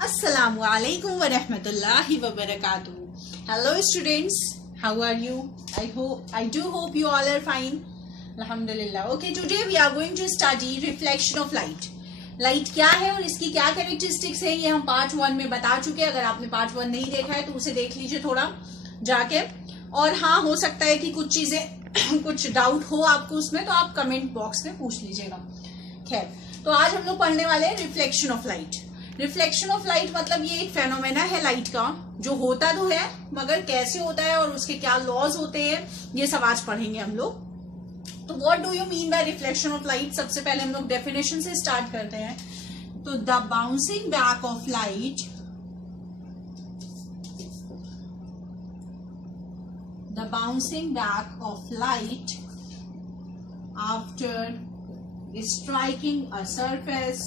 Assalamu alaikum wa rahmatullahi wa barakatuh. Hello students, how are you? I do hope you all are fine. Alhamdulillah. Okay, today we are going to study reflection of light. Light क्या है और इसकी क्या characteristics है, ये हम part 1 में बता चुके हैं. अगर आपने पार्ट 1 नहीं देखा है तो उसे देख लीजिए थोड़ा जाके. और हाँ, हो सकता है कि कुछ चीजें कुछ डाउट हो आपको उसमें, तो आप कमेंट बॉक्स में पूछ लीजिएगा. खैर, तो आज हम लोग पढ़ने वाले हैं reflection of light. Reflection of light मतलब ये एक फेनोमेना है लाइट का, जो होता तो है मगर कैसे होता है और उसके क्या लॉज होते हैं, ये सब आज पढ़ेंगे हम लोग. तो what do you mean by reflection of light? सबसे पहले हम लोग डेफिनेशन से स्टार्ट करते हैं. तो the bouncing back of light, the bouncing back of light after striking a surface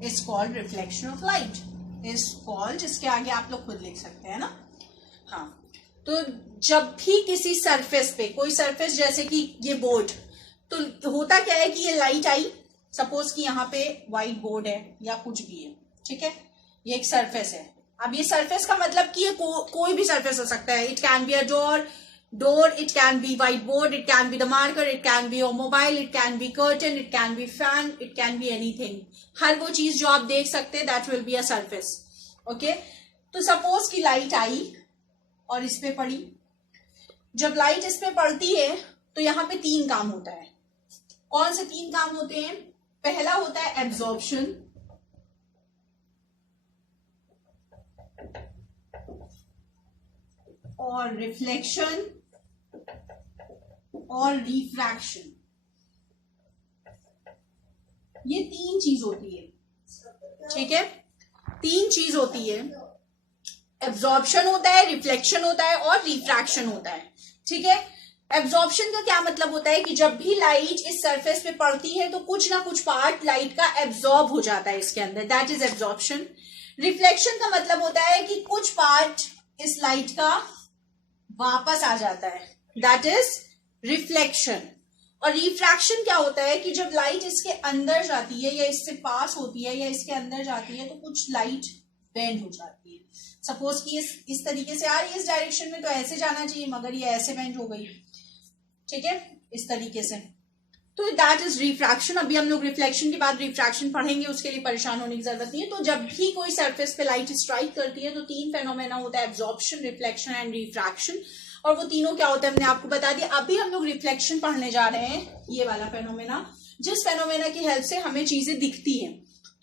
is called reflection of light. is called, इसके आगे आप लोग खुद लिख सकते हैं ना. हाँ, तो जब भी किसी सरफेस पे, कोई सरफेस जैसे कि ये बोर्ड, तो होता क्या है कि ये लाइट आई, सपोज कि यहाँ पे व्हाइट बोर्ड है या कुछ भी है, ठीक है, ये एक सरफेस है. अब ये सरफेस का मतलब कि ये कोई भी सरफेस हो सकता है. It can be a door, it can be whiteboard, it can be the marker, it can be your mobile, it can be curtain, it can be fan, it can be anything. हर वो चीज जो आप देख सकते हैं, that will be a surface. Okay? तो suppose कि light आई और इस पे पड़ी. जब लाइट इस पे पड़ती है तो यहाँ पे 3 काम होता है. कौन से 3 काम होते हैं? पहला होता है एब्जॉर्प्शन, और रिफ्लेक्शन और रिफ्रैक्शन. ये 3 चीज होती है, ठीक है, 3 चीज होती है. एब्जॉर्प्शन होता है, रिफ्लेक्शन होता है और रिफ्रैक्शन होता है, ठीक है. एब्जॉर्प्शन का क्या मतलब होता है कि जब भी लाइट इस सरफेस पे पड़ती है तो कुछ ना कुछ पार्ट लाइट का एब्जॉर्ब हो जाता है इसके अंदर, दैट इज एब्जॉर्प्शन. रिफ्लेक्शन का मतलब होता है कि कुछ पार्ट इस लाइट का वापस आ जाता है, दैट इज रिफ्लेक्शन. और रिफ्रैक्शन क्या होता है कि जब लाइट इसके अंदर जाती है या इससे पास होती है या इसके अंदर जाती है तो कुछ लाइट बेंड हो जाती है. सपोज कि इस तरीके से आ रही है इस डायरेक्शन में, तो ऐसे जाना चाहिए मगर ये ऐसे बेंड हो गई, ठीक है, इस तरीके से. तो दैट इज रिफ्रैक्शन. अभी हम लोग रिफ्लेक्शन के बाद रिफ्रैक्शन पढ़ेंगे, उसके लिए परेशान होने की जरूरत नहीं है. तो जब भी कोई सरफेस पे लाइट स्ट्राइक करती है तो 3 फेनोमेना होता है, एब्जॉर्प्शन, रिफ्लेक्शन एंड रिफ्रैक्शन. और वो तीनों क्या होता है हमने आपको बता दिया. अभी हम लोग रिफ्लेक्शन पढ़ने जा रहे हैं, ये वाला फेनोमेना, जिस फेनोमेना की हेल्प से हमें चीजें दिखती हैं.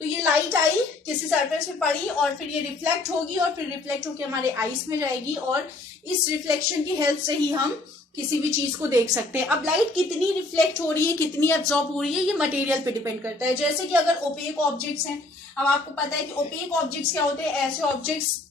तो ये लाइट आई, किसी सरफेस पे पड़ी और फिर ये रिफ्लेक्ट होगी और फिर रिफ्लेक्ट होकर हमारे आईज में जाएगी और इस रिफ्लेक्शन की हेल्प से ही हम किसी भी चीज को देख सकते हैं. अब लाइट कितनी रिफ्लेक्ट हो रही है, कितनी एब्जॉर्ब हो रही है, ये मटेरियल पे डिपेंड करता है. जैसे कि अगर ओपेक ऑब्जेक्ट्स हैं, अब आपको पता है कि ओपेक ऑब्जेक्ट्स क्या होते हैं, ऐसे ऑब्जेक्ट्स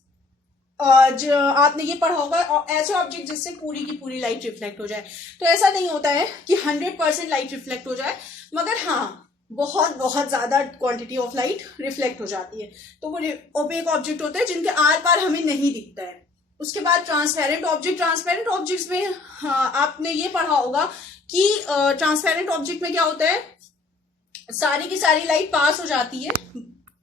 जो आपने ये पढ़ा होगा, ऐसे ऑब्जेक्ट जिससे पूरी की पूरी लाइट रिफ्लेक्ट हो जाए. तो ऐसा नहीं होता है कि 100% लाइट रिफ्लेक्ट हो जाए, मगर हाँ बहुत बहुत ज्यादा क्वांटिटी ऑफ लाइट रिफ्लेक्ट हो जाती है. तो वो ओपेक ऑब्जेक्ट होते हैं जिनके आर पार हमें नहीं दिखता है. उसके बाद ट्रांसपेरेंट ऑब्जेक्ट. ट्रांसपेरेंट ऑब्जेक्ट्स में आपने ये पढ़ा होगा कि ट्रांसपेरेंट ऑब्जेक्ट में क्या होता है, सारी की सारी लाइट पास हो जाती है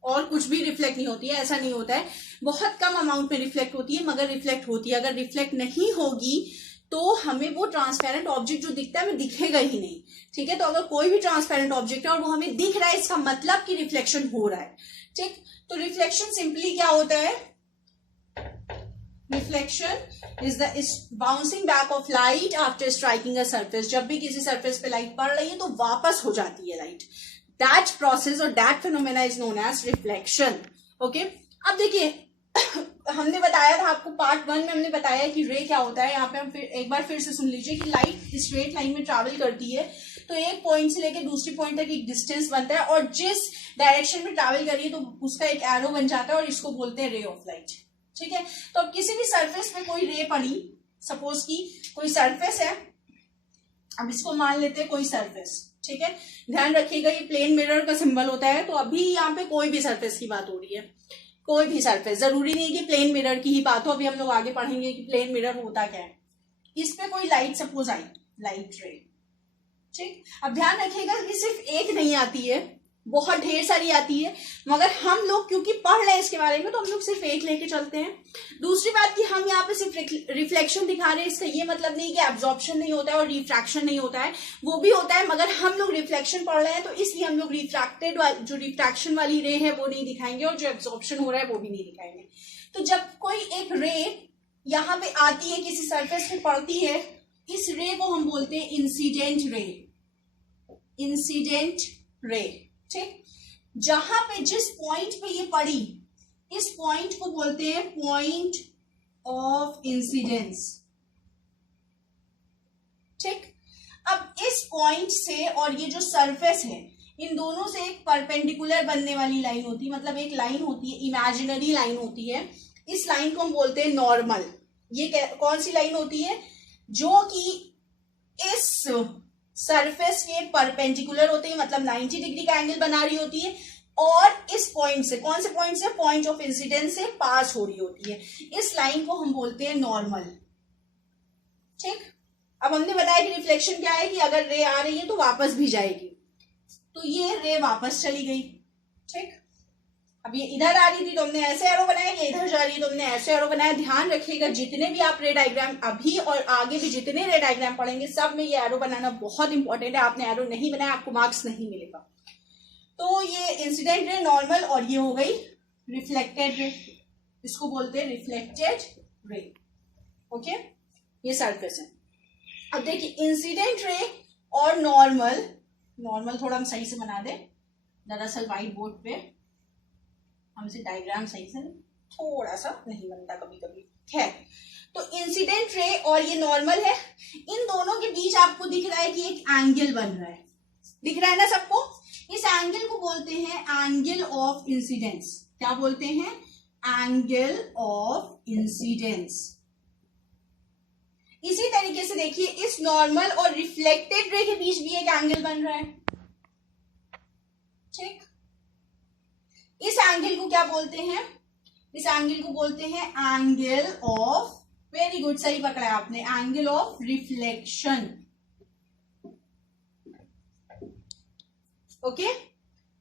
और कुछ भी रिफ्लेक्ट नहीं होती है. ऐसा नहीं होता है, बहुत कम अमाउंट में रिफ्लेक्ट होती है, मगर रिफ्लेक्ट होती है. अगर रिफ्लेक्ट नहीं होगी तो हमें वो ट्रांसपेरेंट ऑब्जेक्ट जो दिखता है हमें दिखेगा ही नहीं, ठीक है. तो अगर कोई भी ट्रांसपेरेंट ऑब्जेक्ट है और वो हमें दिख रहा है, इसका मतलब कि रिफ्लेक्शन हो रहा है, ठीक. तो रिफ्लेक्शन सिंपली क्या होता है, reflection is the bouncing back of light after striking a surface. जब भी किसी सरफेस पे लाइट पड़ रही है तो वापस हो जाती है लाइट. दैट प्रोसेस और that phenomena is known as reflection. Okay, अब देखिए हमने बताया था आपको पार्ट 1 में, हमने बताया कि रे क्या होता है. यहाँ पे हम फिर एक बार फिर से सुन लीजिए कि लाइट स्ट्रेट लाइन में ट्रैवल करती है तो एक पॉइंट से लेकर दूसरी पॉइंट तक एक डिस्टेंस बनता है और जिस डायरेक्शन में ट्रैवल कर रही है तो उसका एक एरो बन जाता है और इसको बोलते हैं रे ऑफ लाइट, ठीक है. तो अब किसी भी सरफेस पे कोई रे पड़ी, सपोज की कोई सरफेस है, अब इसको मान लेते हैं कोई सरफेस, ठीक है. ध्यान रखिएगा ये प्लेन मिरर का सिंबल होता है. तो अभी यहाँ पे कोई भी सरफेस की बात हो रही है, कोई भी सरफेस, जरूरी नहीं कि प्लेन मिरर की ही बात हो. अभी हम लोग आगे पढ़ेंगे कि प्लेन मिरर होता क्या है. इस पे कोई लाइट सपोज आई, लाइट रे, ठीक. अब ध्यान रखिएगा कि सिर्फ एक नहीं आती है, बहुत ढेर सारी आती है, मगर हम लोग क्योंकि पढ़ रहे हैं इसके बारे में तो हम लोग सिर्फ एक लेके चलते हैं। दूसरी बात कि हम यहाँ पे सिर्फ रिफ्लेक्शन दिखा रहे हैं, इसका ये मतलब नहीं कि एब्जॉर्प्शन नहीं होता है और रिफ्रैक्शन नहीं होता है, वो भी होता है, मगर हम लोग रिफ्लेक्शन पढ़ रहे हैं तो इसलिए हम लोग जो रिफ्रैक्शन वाली रे है वो नहीं दिखाएंगे और जो एब्जॉर्प्शन हो रहा है वो भी नहीं दिखाएंगे। तो जब कोई एक रे यहाँ पे आती है, किसी सरफेस पे पड़ती है, इस रे को हम बोलते हैं इंसिडेंट रे, इंसिडेंट रे, ठीक। जहां पे जिस पॉइंट पे ये पड़ी, इस पॉइंट को बोलते हैं पॉइंट ऑफ इंसिडेंस, ठीक। अब इस पॉइंट से और ये जो सरफेस है, इन दोनों से एक परपेंडिकुलर बनने वाली लाइन होती है, मतलब एक लाइन होती है, इमेजिनरी लाइन होती है। इस लाइन को हम बोलते हैं नॉर्मल। ये कौन सी लाइन होती है? जो कि इस सरफेस के परपेंडिकुलर होते हैं, मतलब 90 डिग्री का एंगल बना रही होती है, और इस पॉइंट से, कौन से पॉइंट से? पॉइंट ऑफ इंसिडेंस से पास हो रही होती है। इस लाइन को हम बोलते हैं नॉर्मल, ठीक। अब हमने बताया कि रिफ्लेक्शन क्या है, कि अगर रे आ रही है तो वापस भी जाएगी, तो ये रे वापस चली गई, ठीक। अब ये इधर आ रही थी तो हमने ऐसे एरो बनाया, ये इधर जा रही है तो हमने ऐसे एरो बनाया। ध्यान रखिएगा, जितने भी आप रे डायग्राम अभी और आगे भी जितने रे डायग्राम पढ़ेंगे, सब में ये एरो बनाना बहुत इंपॉर्टेंट है। आपने एरो नहीं बनाया, आपको मार्क्स नहीं मिलेगा। तो ये इंसिडेंट रे, नॉर्मल, और ये हो गई रिफ्लेक्टेड रे, इसको बोलते हैं रिफ्लेक्टेड रे, ओके। ये सरफेस है। अब देखिए इंसिडेंट रे और नॉर्मल, नॉर्मल थोड़ा हम सही से बना दें, दरअसल व्हाइट बोर्ड पे हमसे डायग्राम सही से थोड़ा सा नहीं बनता कभी कभी, है। तो इंसिडेंट रे और ये नॉर्मल है, इन दोनों के बीच आपको दिख रहा है कि एक एंगल बन रहा है, दिख रहा है ना सबको? इस एंगल को बोलते हैं एंगल ऑफ इंसिडेंस। क्या बोलते हैं? Angle of incidence. इसी तरीके से देखिए, इस नॉर्मल और रिफ्लेक्टेड रे के बीच भी एक एंगल बन रहा है, ठीक। इस एंगल को क्या बोलते हैं? इस एंगल को बोलते हैं एंगल ऑफ, वेरी गुड, सही पकड़ा आपने, एंगल ऑफ रिफ्लेक्शन, ओके।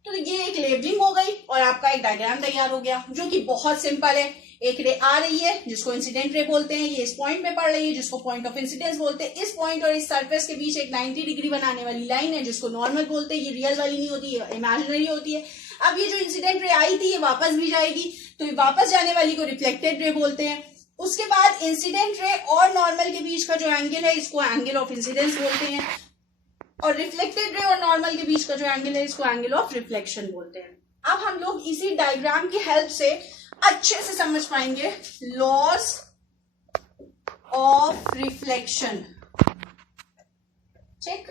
तो ये एक लेबलिंग हो गई और आपका एक डायग्राम तैयार हो गया, जो कि बहुत सिंपल है। एक रे आ रही है जिसको इंसिडेंट रे बोलते हैं, ये इस पॉइंट पे पड़ रही है जिसको पॉइंट ऑफ इंसिडेंस बोलते हैं। इस पॉइंट और इस सरफेस के बीच एक 90 डिग्री बनाने वाली लाइन है जिसको नॉर्मल बोलते हैं। ये रियल वाली नहीं होती, ये इमेजिनरी होती है। अब ये जो इंसिडेंट रे आई थी ये वापस भी जाएगी, तो ये वापस जाने वाली को रिफ्लेक्टेड रे बोलते हैं। उसके बाद इंसिडेंट रे और नॉर्मल के बीच का जो एंगल है इसको एंगल ऑफ इंसिडेंस बोलते हैं, और रिफ्लेक्टेड रे और नॉर्मल के बीच का जो एंगल है इसको एंगल ऑफ रिफ्लेक्शन बोलते हैं। अब हम लोग इसी डायग्राम की हेल्प से अच्छे से समझ पाएंगे लॉज ऑफ रिफ्लेक्शन, ठीक।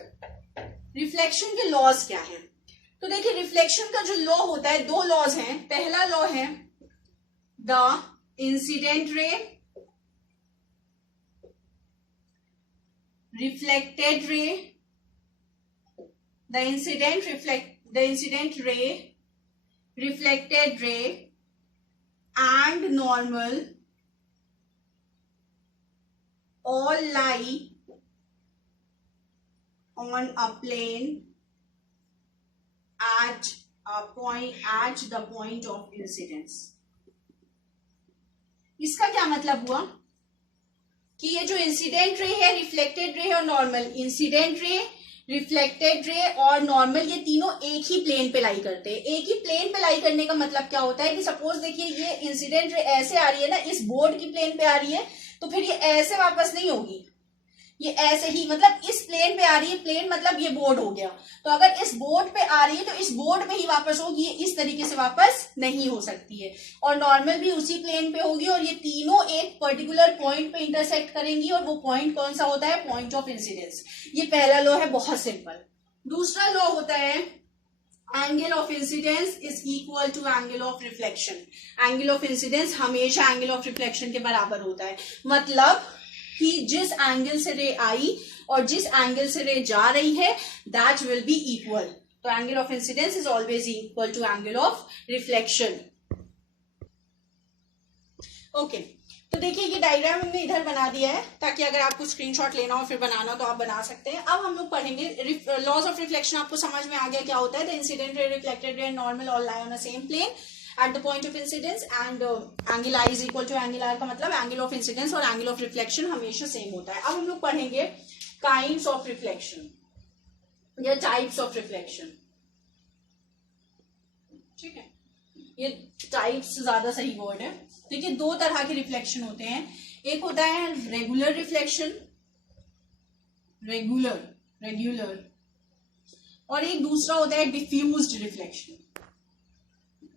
रिफ्लेक्शन के लॉज क्या है? तो देखिए, रिफ्लेक्शन का जो लॉ होता है, दो लॉज हैं। पहला लॉ है द इंसिडेंट रे, रिफ्लेक्टेड रे, the incident ray, reflected ray and normal all lie on a plane at the point of incidence। इसका क्या मतलब हुआ कि ये जो इंसिडेंट रे है, रिफ्लेक्टेड रे और नॉर्मल, इंसिडेंट रे, रिफ्लेक्टेड रे और नॉर्मल, ये तीनों एक ही प्लेन पे लाई करते हैं। एक ही प्लेन पे लाई करने का मतलब क्या होता है कि सपोज देखिए ये इंसिडेंट रे ऐसे आ रही है ना, इस बोर्ड की प्लेन पे आ रही है, तो फिर ये ऐसे वापस नहीं होगी, ये ऐसे ही, मतलब इस प्लेन पे आ रही है, प्लेन मतलब ये बोर्ड हो गया, तो अगर इस बोर्ड पे आ रही है तो इस बोर्ड में ही वापस होगी, ये इस तरीके से वापस नहीं हो सकती है। और नॉर्मल भी उसी प्लेन पे होगी, और ये तीनों एक पर्टिकुलर पॉइंट पे इंटरसेक्ट करेंगी, और वो पॉइंट कौन सा होता है? Point of incidence. ये पहला लॉ है, बहुत सिंपल। दूसरा लॉ होता है angle of incidence is equal to angle of reflection. Angle of incidence हमेशा एंगल ऑफ रिफ्लेक्शन के बराबर होता है, मतलब कि जिस एंगल से रे आई और जिस एंगल से रे जा रही है दैट विल बी इक्वल। तो angle of incidence is always equal to angle of reflection, okay. तो देखिए ये डायग्राम हमने इधर बना दिया है ताकि अगर आपको स्क्रीनशॉट लेना हो फिर बनाना तो आप बना सकते हैं। अब हम लोग पढ़ेंगे लॉज ऑफ रिफ्लेक्शन। आपको समझ में आ गया क्या होता है? The incident ray, reflected ray and normal all lie on a same plane at the point of incidence and angle I is equal to angle R का मतलब angle of incidence और angle of reflection हमेशा same होता है। अब हम लोग पढ़ेंगे kinds of reflection या types of reflection। ठीक है, ये types ज्यादा सही वर्ड है। देखिए दो तरह के रिफ्लेक्शन होते हैं, एक होता है रेगुलर रिफ्लेक्शन, रेगुलर, और एक दूसरा होता है डिफ्यूज्ड रिफ्लेक्शन,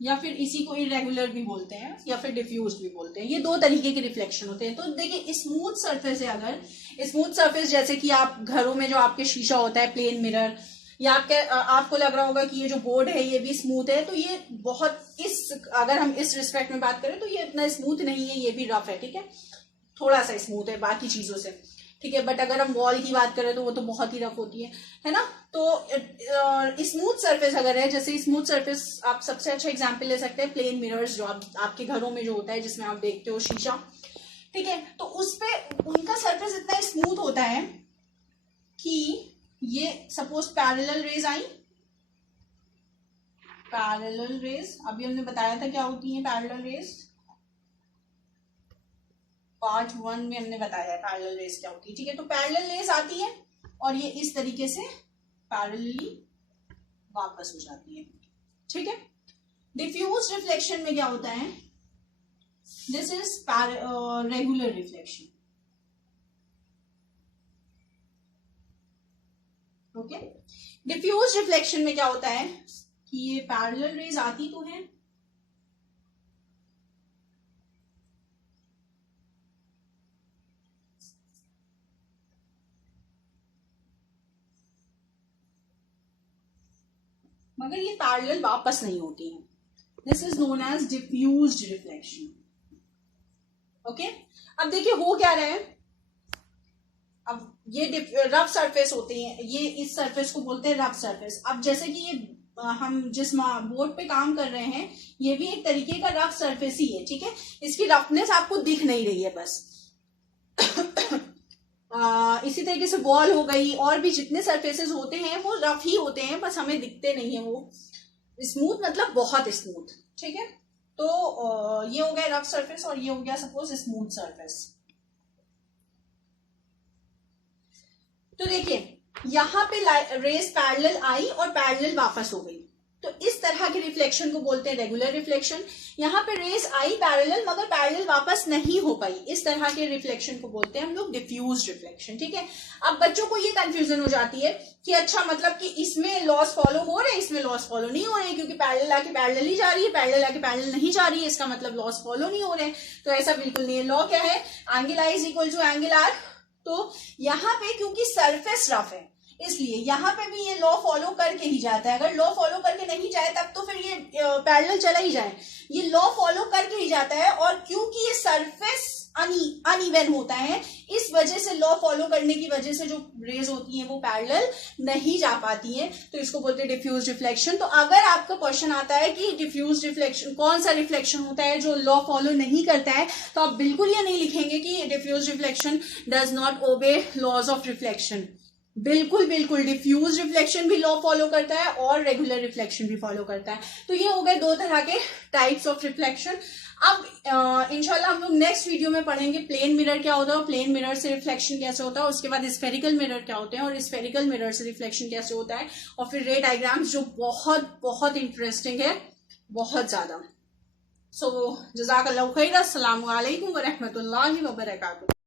या फिर इसी को इरेगुलर भी बोलते हैं या फिर डिफ्यूज भी बोलते हैं। ये दो तरीके के रिफ्लेक्शन होते हैं। तो देखिए स्मूथ सरफेस है, अगर स्मूथ सरफेस जैसे कि आप घरों में जो आपके शीशा होता है, प्लेन मिरर, या आपको लग रहा होगा कि ये जो बोर्ड है ये भी स्मूथ है, तो ये बहुत अगर हम इस रिस्पेक्ट में बात करें तो ये इतना स्मूथ नहीं है, ये भी रफ है। ठीक है, थोड़ा सा स्मूथ है बाकी चीजों से। ठीक है, बट अगर हम वॉल की बात करें तो वो तो बहुत ही रफ होती है ना। तो स्मूथ सरफेस अगर है, जैसे स्मूथ सरफेस आप सबसे अच्छा एग्जांपल ले सकते हैं प्लेन मिरर्स, जो आपके घरों में जो होता है जिसमें आप देखते हो शीशा। ठीक है, तो उस पे उनका सरफेस इतना स्मूथ होता है कि ये सपोज पैरेलल रेज आई, पैरेलल रेज अभी हमने बताया था क्या होती है पैरेलल रेज, पार्ट 1 में हमने बताया पैरेलल रेज क्या होती है। ठीक है, तो पैरेलल रेज आती है और ये इस तरीके से पैरेलली वापस हो जाती है। ठीक है, डिफ्यूज रिफ्लेक्शन में क्या होता है? This is regular reflection. Okay, diffuse reflection में क्या होता है कि ये पैरेलल रेज आती तो है, मगर ये पैरेलल वापस नहीं होती है। This is known as diffused reflection. Okay, अब देखिए हो क्या रहा है, अब ये रफ सरफेस होती है, ये इस सरफेस को बोलते हैं रफ सरफेस। अब जैसे कि ये हम जिस बोर्ड पे काम कर रहे हैं ये भी एक तरीके का रफ सरफेस ही है। ठीक है, इसकी रफनेस आपको दिख नहीं रही है बस। इसी तरीके से वॉल हो गई, और भी जितने सरफेसेस होते हैं वो रफ ही होते हैं, बस हमें दिखते नहीं है वो। स्मूथ मतलब बहुत स्मूथ। ठीक है, तो ये हो गया रफ सरफेस और ये हो गया सपोज स्मूथ सरफेस। तो देखिए यहां पे रेज पैरेलल आई और पैरेलल वापस हो गई, तो इस तरह के रिफ्लेक्शन को बोलते हैं रेगुलर रिफ्लेक्शन। यहाँ पे रेज आई पैरेलल मगर पैरेलल वापस नहीं हो पाई, इस तरह के रिफ्लेक्शन को बोलते हैं हम लोग डिफ्यूज रिफ्लेक्शन। ठीक है, अब बच्चों को ये कंफ्यूजन हो जाती है कि अच्छा मतलब कि इसमें लॉस फॉलो हो रहे हैं, इसमें लॉस फॉलो नहीं हो रहे हैं, क्योंकि पैरेलल आके पैरेलल ही जा रही है, पैरेलल आके पैरेलल नहीं जा रही है, इसका मतलब लॉस फॉलो नहीं हो रहे हैं। तो ऐसा बिल्कुल नहीं है। लॉ क्या है? Angle I is equal to angle R. तो यहाँ पे क्योंकि सरफेस रफ है इसलिए यहाँ पे भी ये लॉ फॉलो करके ही जाता है। अगर लॉ फॉलो करके नहीं जाए तब तो फिर ये पैरेलल चला ही जाए, ये लॉ फॉलो करके ही जाता है। और क्योंकि ये सरफेस अनइवन होता है, इस वजह से लॉ फॉलो करने की वजह से जो रेज होती हैं वो पैरेलल नहीं जा पाती हैं, तो इसको बोलते हैं डिफ्यूज रिफ्लेक्शन। तो अगर आपका क्वेश्चन आता है कि डिफ्यूज रिफ्लेक्शन कौन सा रिफ्लेक्शन होता है जो लॉ फॉलो नहीं करता है, तो आप बिल्कुल ये नहीं लिखेंगे कि diffuse reflection does not obey laws of reflection. बिल्कुल बिल्कुल, डिफ्यूज रिफ्लेक्शन भी लॉ फॉलो करता है और रेगुलर रिफ्लेक्शन भी फॉलो करता है। तो ये हो गए दो तरह के टाइप्स ऑफ रिफ्लेक्शन। अब इंशाल्लाह हम लोग नेक्स्ट वीडियो में पढ़ेंगे प्लेन मिरर क्या होता है, प्लेन मिरर से रिफ्लेक्शन कैसे होता है, उसके बाद स्फेरिकल मिरर क्या होते हैं और स्फेरिकल मिरर से रिफ्लेक्शन कैसे होता है, और फिर रे डायग्राम्स जो बहुत बहुत इंटरेस्टिंग है, बहुत ज्यादा। सो जज़ाकल्लाहु खैर। अस्सलामु अलैकुम व रहमतुल्लाहि व बरकातुहू।